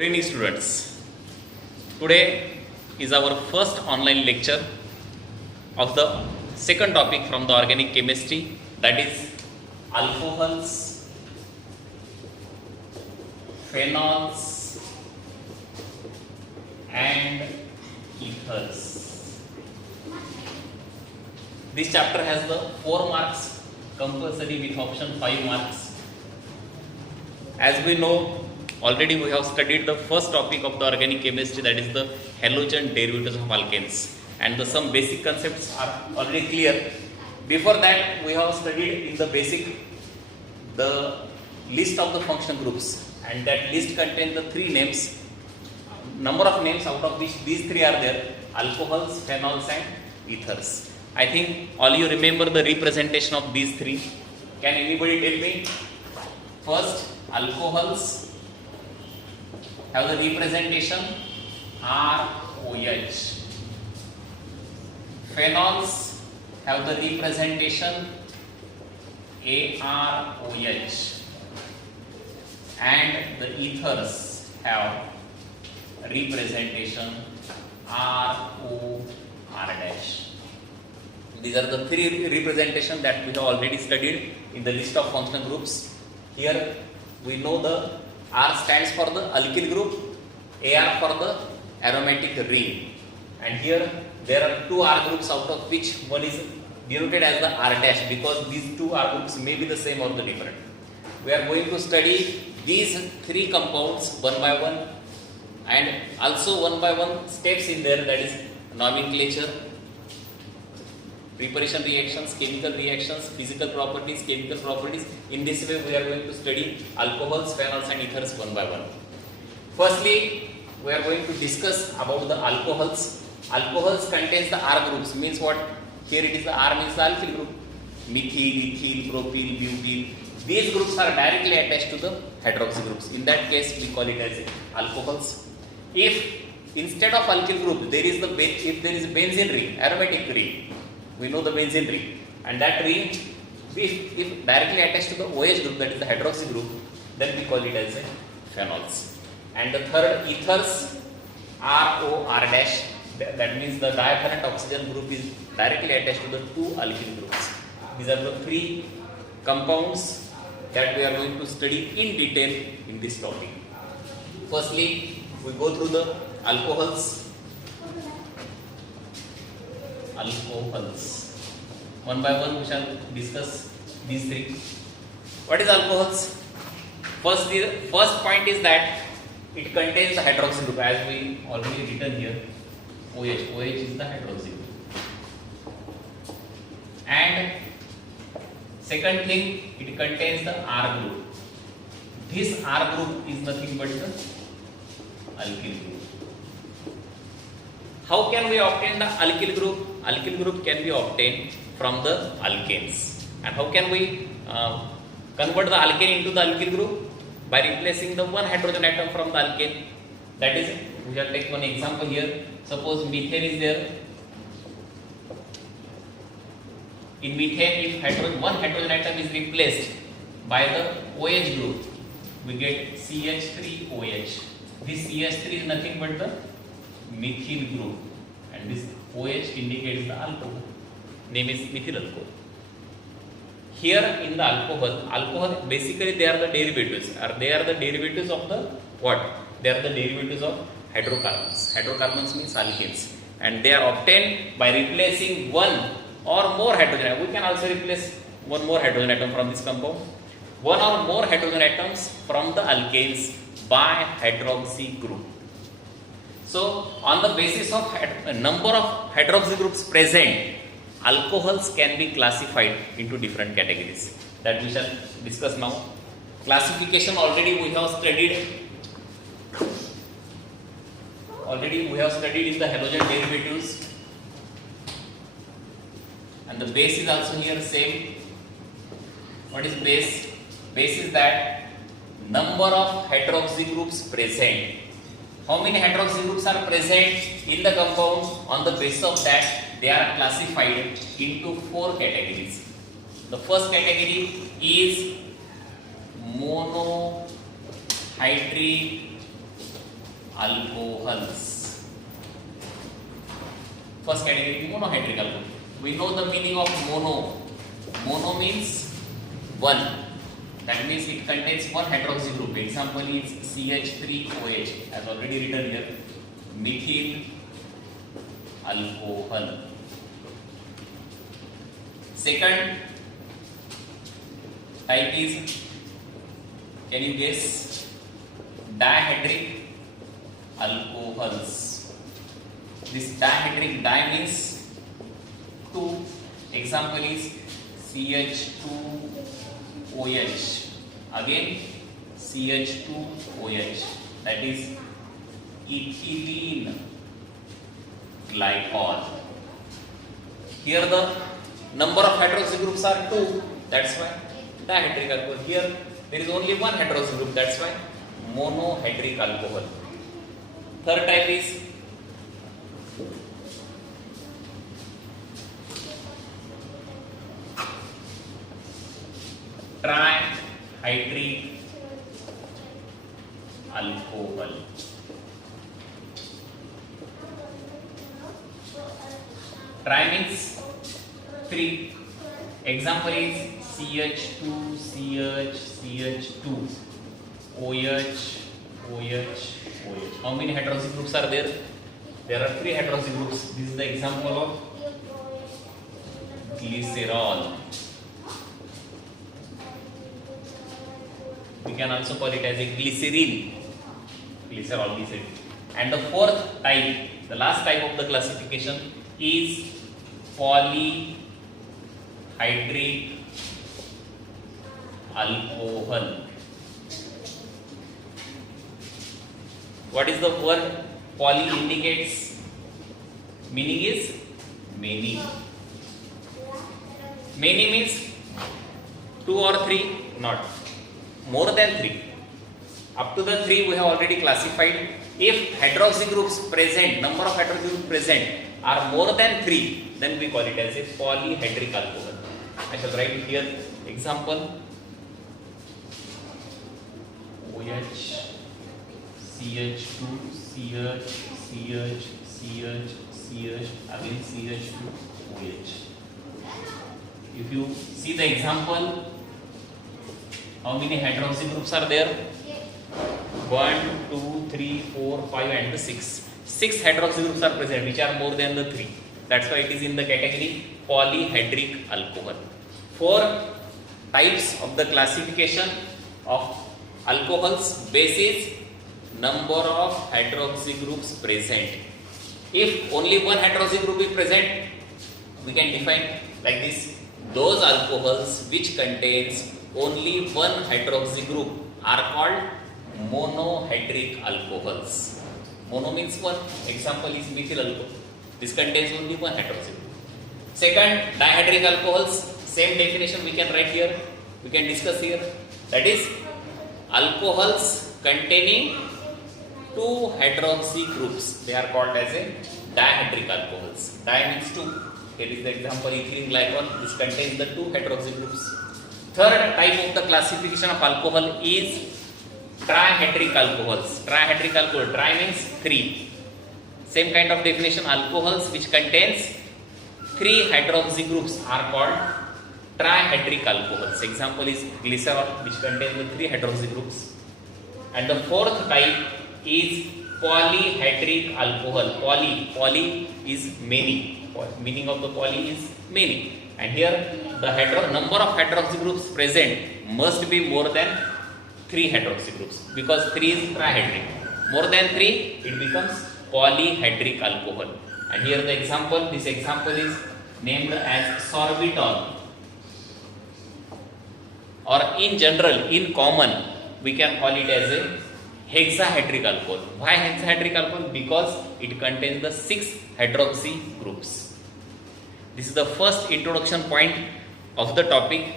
Good evening, students. Today is our first online lecture of the second topic from the organic chemistry, that is alcohols, phenols and ethers. This chapter has the 4 marks compulsory with option 5 marks. As we know, already we have studied the first topic of the organic chemistry, that is the halogen derivatives of alkanes, and some basic concepts are already clear. Before that, we have studied in the basic the list of the functional groups, and that list contains the 3 names, number of names out of which these 3 are there: alcohols, phenols and ethers. I think all you remember the representation of these 3. Can anybody tell me? First, alcohols have the representation ROH. Phenols have the representation AROH. And the ethers have representation ROR dash. These are the 3 representations that we have already studied in the list of functional groups. Here we know the R stands for the alkyl group, AR for the aromatic ring, and here there are 2 R groups, out of which one is denoted as the R dash, because these 2 R groups may be the same or the different. We are going to study these 3 compounds one by one, and also one by one steps in there, that is nomenclature, preparation reactions, chemical reactions, physical properties, chemical properties. In this way we are going to study alcohols, phenols and ethers one by one. Firstly, we are going to discuss about the alcohols. Alcohols contains the R groups, means what? Here it is the R means the alkyl group. Methyl, ethyl, propyl, butyl. These groups are directly attached to the hydroxy groups. In that case we call it as alcohols. If instead of alkyl group there is if there is benzene ring, aromatic ring, we know the benzene ring, and that ring if directly attached to the OH group, that is the hydroxy group, then we call it as a phenols. And the third, ethers, ROR dash, that means the diapparent oxygen group is directly attached to the 2 alkyl groups. These are the 3 compounds that we are going to study in detail in this topic. Firstly, we go through the alcohols. One by one we shall discuss these 3. What is alcohols? First point is that it contains the hydroxy group, as we already written here. OH. OH is the hydroxy group. And second thing, it contains the R group. This R group is nothing but the alkyl group. How can we obtain the alkyl group? Alkyl group can be obtained from the alkanes. And how can we convert the alkane into the alkyl group? By replacing the one hydrogen atom from the alkane. That is, we shall take one example here. Suppose methane is there. In methane, if one hydrogen atom is replaced by the OH group, we get CH3OH. This CH3 is nothing but the methyl group, and this OH indicates the alcohol. Name is methyl alcohol. Here in the alcohol basically they are the derivatives. They are the derivatives of the what? They are the derivatives of hydrocarbons. Hydrocarbons means alkanes, and they are obtained by replacing one or more hydrogen atom. We can also replace one more hydrogen atom from this compound. One or more hydrogen atoms from the alkanes by hydroxy group. So, on the basis of number of hydroxy groups present, alcohols can be classified into different categories that we shall discuss now. Classification already we have studied. In the halogen derivatives, and the base is also here same. What is base? Base is that number of hydroxy groups present. How many hydroxy groups are present in the compound? On the basis of that, they are classified into 4 categories. The first category is monohydric alcohols. First category, monohydric alcohol. We know the meaning of mono. Mono means one. That means it contains one hydroxy group. Example is CH3OH, as already written here. Methyl alcohol. Second type is, can you guess? Dihydric alcohols. This dihydric, di means two. Example is CH2OH. Again CH2OH. That is ethylene glycol. Here the number of hydroxy groups are 2. That's why dihydric alcohol. Here there is only one hydroxy group. That's why monohydric alcohol. Third type is trihydric alcohol. Tri means 3. Example is CH2, CH, CH2, OH, OH, OH. How many hydroxy groups are there? There are 3 hydroxy groups. This is the example of glycerol. We can also call it as a glycerine. Glycerol, glycerin. And the fourth type, the last type of the classification is polyhydric alcohol. What is the word poly indicates? Meaning is many. Many means 2 or 3, not more than 3. Up to the 3 we have already classified. If hydroxy groups present, number of hydroxy groups present are more than 3, then we call it as a polyhydric alcohol. I shall write it here. Example OH, CH2, CH, CH, CH, CH, again CH2, OH. If you see the example, how many hydroxy groups are there? 1, 2, 3, 4, 5 and 6. 6 hydroxy groups are present which are more than the 3. That's why it is in the category polyhydric alcohol. 4 types of the classification of alcohols basis number of hydroxy groups present. If only one hydroxy group is present, we can define like this: those alcohols which contains only one hydroxy group are called monohydric alcohols. Mono means one. Example is methyl alcohol. This contains only one hydroxy group. Second, dihydric alcohols. Same definition we can write here. We can discuss here. That is alcohols containing 2 hydroxy groups. They are called as a dihydric alcohols. Di means 2. Here is the example ethylene glycol. This contains the 2 hydroxy groups. Third type of the classification of alcohol is trihydric alcohols. Trihydric alcohol. Tri means 3. Same kind of definition. Alcohols which contains 3 hydroxy groups are called trihydric alcohols. Example is glycerol, which contains the 3 hydroxy groups. And the fourth type is polyhydric alcohol. Poly is many. Meaning of the poly is many. And here the number of hydroxy groups present must be more than 3 hydroxy groups, because 3 is trihydric. More than 3, it becomes polyhydric alcohol. And here the example, this example is named as sorbitol. Or in general, in common, we can call it as a hexahydric alcohol. Why hexahydric alcohol? Because it contains the 6 hydroxy groups. This is the first introduction point of the topic,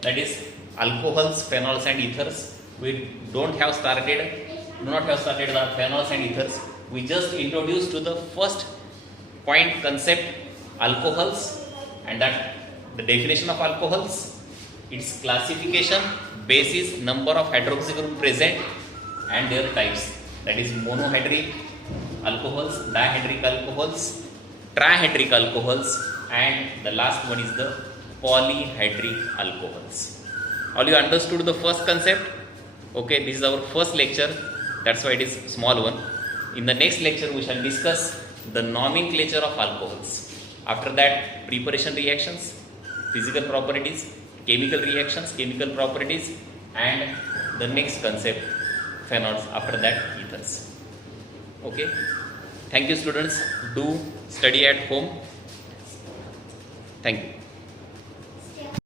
that is alcohols, phenols and ethers. We do not have started the phenols and ethers. We just introduced to the first point concept, alcohols, and that the definition of alcohols, its classification, basis, number of hydroxy group present and their types. that is monohydric alcohols, dihydric alcohols, trihydric alcohols, and the last one is the polyhydric alcohols. All you understood the first concept? Okay, this is our first lecture, that's why it is small one. In the next lecture we shall discuss the nomenclature of alcohols. After that, preparation reactions, physical properties, chemical reactions, chemical properties, and the next concept, phenols. After that, ethers. Okay, thank you students. Do study at home. Thank you.